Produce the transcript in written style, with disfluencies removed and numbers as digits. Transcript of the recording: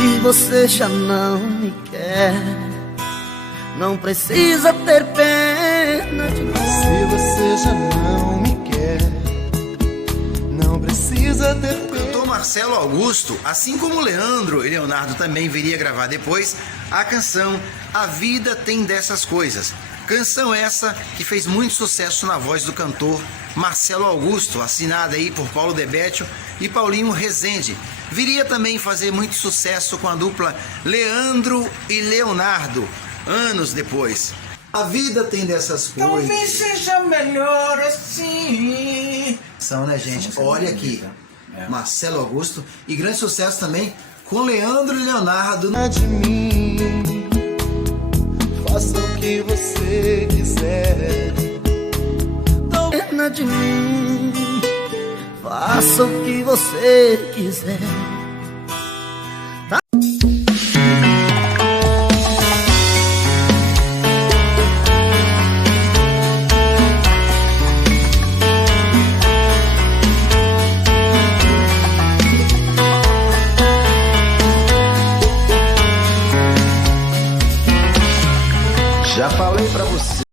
Se você já não me quer, não precisa ter pena de mim. Se você já não me quer, não precisa ter pena. O cantor Marcelo Augusto, assim como Leandro e Leonardo também viria gravar depois a canção A Vida Tem Dessas Coisas. Canção essa que fez muito sucesso na voz do cantor Marcelo Augusto, assinada aí por Paulo Debetio e Paulinho Rezende. Viria também fazer muito sucesso com a dupla Leandro e Leonardo, anos depois. A vida tem dessas coisas. Talvez seja melhor assim. São, né, gente? Olha aqui, Marcelo Augusto, e grande sucesso também com Leandro e Leonardo. De mim, faça o que você quiser. Pena de mim, faça o que você quiser. Já falei pra você